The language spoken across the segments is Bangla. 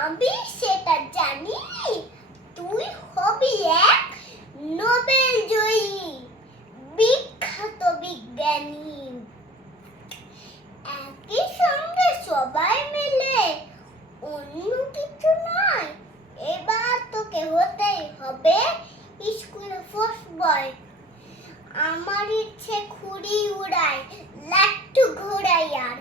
আমি সেটা জানি। তুই হবি এক নোবেল জয়ী, বিখ্যাত বিজ্ঞানী। একই সঙ্গে সবাই মিলে অন্য কিছু নয়, এবার তোকে হতেই হবে স্কুলে ফার্স্ট বয়। আমার ইচ্ছে খুঁড়ি উড়াই লাট্টু ঘোড়াই আর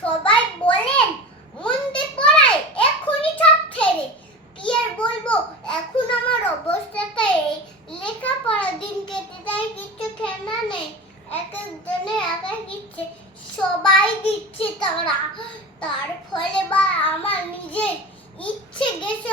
সবাই বলেন, মন্দির পড়ায় এখনই সব ছেড়ে। কি আর বলব, এখন আমার অবস্থাটা এই। লেখাপড়া দিন কেটে যায়, কিছু খেলা নেই। এক একজনে এক দিচ্ছে, সবাই দিচ্ছে তারা। তার ফলে বা আমার নিজের ইচ্ছে গেছে